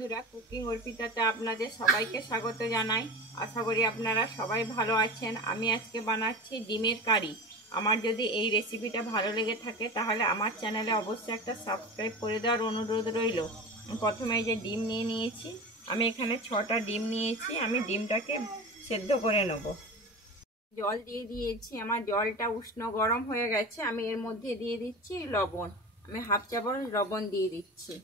বন্ধুরা, কুকিং অর্পিতাতে আপনাদের সবাইকে স্বাগত জানাই। আশা করি আপনারা সবাই ভালো আছেন। আমি আজকে বানাচ্ছি ডিমের কারি। আমার যদি এই রেসিপিটা ভালো লেগে থাকে তাহলে আমার চ্যানেলে অবশ্যই একটা সাবস্ক্রাইব করে দেওয়ার অনুরোধ রইল। প্রথমে এই যে ডিম নিয়ে নিয়েছি, আমি এখানে 6টা ডিম নিয়েছি। আমি ডিমটাকে সেদ্ধ করে নেব। জল দিয়ে দিয়েছি, আমার জলটা উষ্ণ গরম হয়ে গেছে। আমি এর মধ্যে দিয়ে দিচ্ছি লবণ। আমি হাফ চামচ লবণ দিয়ে দিচ্ছি,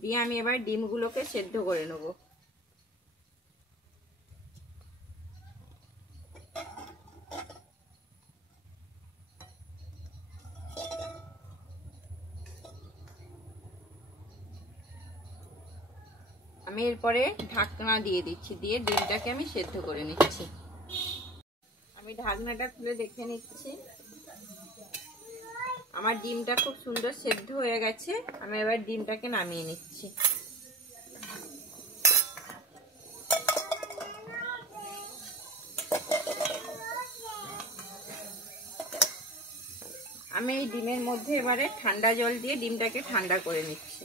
দিয়ে আমি এবার ডিমগুলোকে সেদ্ধ করে নেব। আমি এরপরে ঢাকনা দিয়ে দিচ্ছি, দিয়ে ডিমটাকে আমি সেদ্ধ করে নিচ্ছি। আমি ঢাকনাটা খুলে দেখে নিচ্ছি, আমার ডিমটা খুব সুন্দর সেদ্ধ হয়ে গেছে। আমি এবার ডিমটাকে নামিয়ে নিচ্ছি। আমি এই ডিমের মধ্যে এবারে ঠান্ডা জল দিয়ে ডিমটাকে ঠান্ডা করে নিচ্ছি।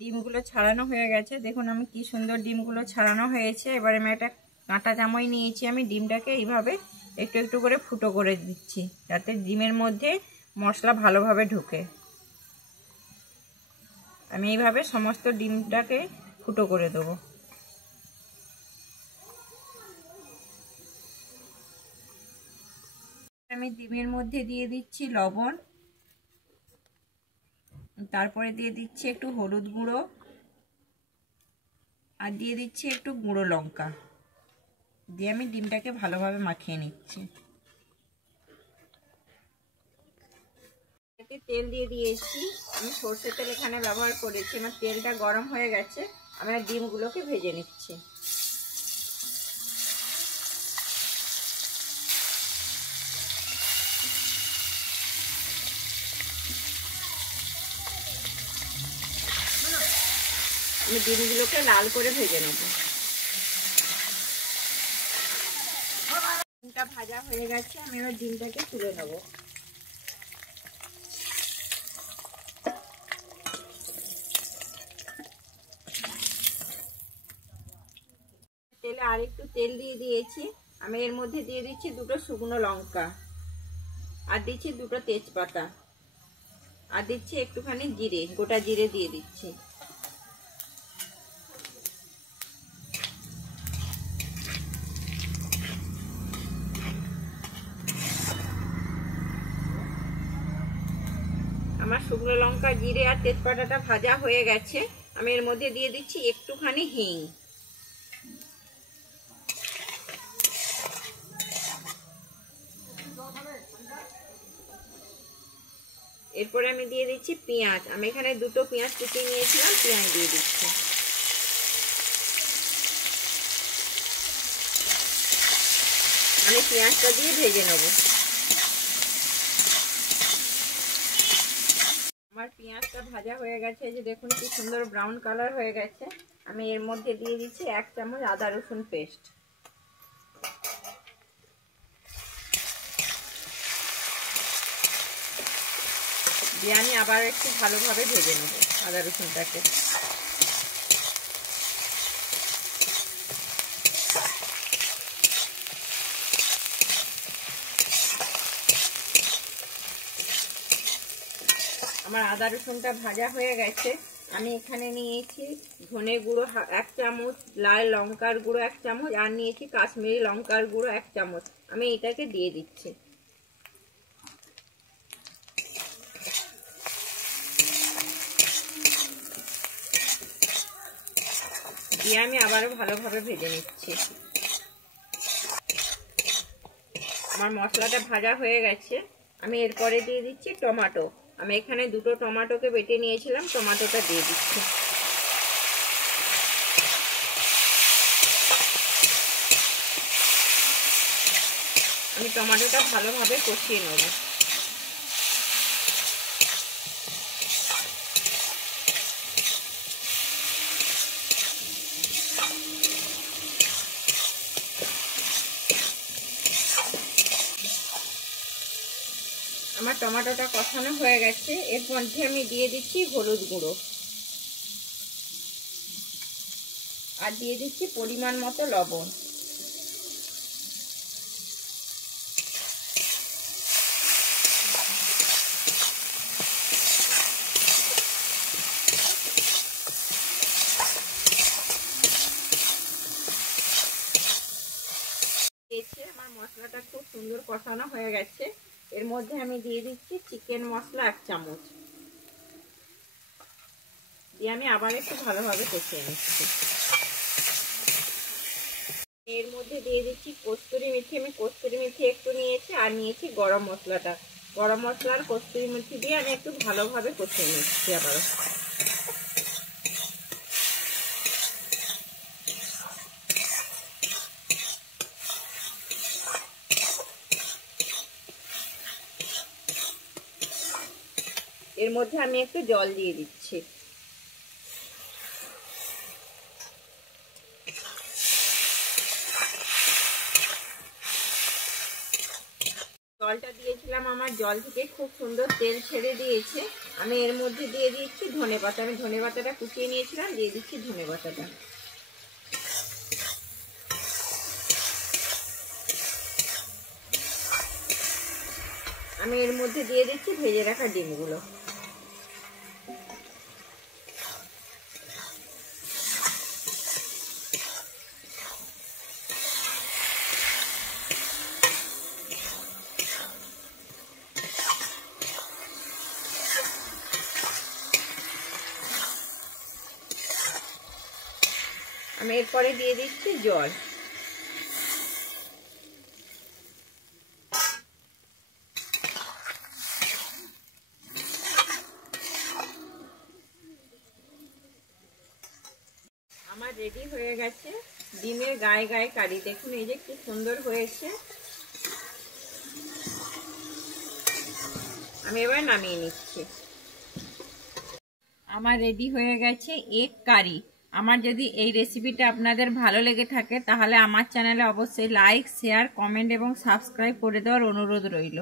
ডিমগুলো ছাড়ানো হয়ে গেছে, দেখুন আমি কি সুন্দর ডিমগুলো ছাড়ানো হয়েছে। এবারে আমি একটা কাঁটা চামচ নিয়েছি, আমি ডিমটাকে এইভাবে একটু একটু করে ফুটো করে দিচ্ছি, যাতে ডিমের মধ্যে মশলা ভালোভাবে ঢোকে। আমি এইভাবে সমস্ত ডিমটাকে ফুটো করে দেবো। আমি ডিমের মধ্যে দিয়ে দিচ্ছি লবণ, তারপরে দিয়ে দিচ্ছি একটু হলুদ গুঁড়ো, আর দিয়ে দিচ্ছি একটু গুঁড়ো লঙ্কা, দিয়ে আমি ডিমটাকে ভালোভাবে মাখিয়ে নিচ্ছি। তেল দিয়ে দিয়েছি, আমি সরষের তেল এখানে ব্যবহার করেছি। আমার তেলটা গরম হয়ে গেছে, আমি ডিমগুলোকে ভেজে নিচ্ছি। আমি ডিমগুলোকে লাল করে ভেজে নেব। ডিমটা ভাজা হয়ে গেছে, আমি এবার ডিমটাকে তুলে নেব। তেলে আর একটু তেল দিয়ে দিয়েছি, আমি এর মধ্যে দিয়ে দিচ্ছি 2টো শুকনো লঙ্কা, আর দিচ্ছি 2টো তেজপাতা, আর দিচ্ছি একটুখানি জিরে, গোটা জিরে দিয়ে দিচ্ছি। আমার শুকনো লঙ্কা, জিরে আর তেজপাতাটা ভাজা হয়ে গেছে। আমি এর মধ্যে দিয়ে দিচ্ছি একটুখানি হিং, এরপরে আমি দিয়ে দিচ্ছি পেঁয়াজ। আমি এখানে 2টো পেঁয়াজ কুচিয়ে নিয়েছিলাম, পেঁয়াজ দিয়ে দিচ্ছি। আমি পেঁয়াজটা দিয়ে ভেজে নেব। আমার পেঁয়াজটা ভাজা হয়ে গেছে, এই যে দেখুন কি সুন্দর ব্রাউন কালার হয়ে গেছে। আমি এর মধ্যে দিয়ে দিচ্ছি 1 চামচ আদা রসুন পেস্ট, দিয়ে আমি আবার একটু ভালোভাবে ভেজে নেব আদা রসুনটাকে। আমার আদা রসুনটা ভাজা হয়ে গেছে। আমি এখানে নিয়েছি ধনে গুঁড়ো 1 চামচ, লাল লঙ্কার গুঁড়ো 1 চামচ, আর নিয়েছি কাশ্মীরি লঙ্কার গুঁড়ো 1 চামচ। আমি এটাকে দিয়ে দিচ্ছি। দিয়ে আমি আবারও ভালোভাবে ভেজে নিচ্ছি। আমার মশলাটা ভাজা হয়ে গেছে। আমি এরপরে দিয়ে দিচ্ছি টমেটো। আমি এখানে 2টো টমেটোকে বেটে নিয়েছিলাম, টমেটোটা দিয়ে দিচ্ছি। আমি টমেটোটা ভালোভাবে কষিয়ে নেব। আমার আমার টমেটোটা কষানো হয়ে গেছে। এর মধ্যে আমি দিয়ে দিচ্ছি হলুদ গুঁড়ো আর দিয়ে দিচ্ছি পরিমাণ মতো লবণ। আমার মশলাটা খুব সুন্দর কষানো হয়ে গেছে। এর মধ্যে আমি দিয়ে দিচ্ছি চিকেন মশলা 1 চামচ দিয়ে আমি আবার একটু ভালোভাবে কষিয়ে নিচ্ছি। এর মধ্যে দিয়ে দিচ্ছি কস্তুরি মেথি। আমি কস্তুরি মেথি একটু নিয়েছি আর নিয়েছি গরম মশলাটা। গরম মশলা আর কস্তুরি মেথি দিয়ে আমি একটু ভালোভাবে কষিয়ে নিচ্ছি আবার। এর মধ্যে আমি একটু জল দিয়ে দিচ্ছি। জলটা দিয়েছিলাম, আমার জল থেকে খুব সুন্দর তেল ছেড়ে দিয়েছে। আমি এর মধ্যে দিয়ে দিচ্ছি ধনেপাতা। আমি ধনেপাতাটা কুচিয়ে নিয়েছিলাম, দিয়ে দিচ্ছি ধনেপাতাটা। আমি এর মধ্যে দিয়ে দিচ্ছি ভেজে রাখা ডিমগুলো। আমি এরপরে দিয়ে দিচ্ছি জল। আমার রেডি হয়ে গেছে ডিমের গায়ে গায়ে কারি। দেখুন এই যে কি সুন্দর হয়েছে। আমি এবার নামিয়ে নিচ্ছি। আমার রেডি হয়ে গেছে এগ কারি। আমার যদি এই রেসিপিটা আপনাদের ভালো লেগে থাকে তাহলে আমার চ্যানেলে অবশ্যই লাইক, শেয়ার, কমেন্ট এবং সাবস্ক্রাইব করে দেওয়ার অনুরোধ রইল।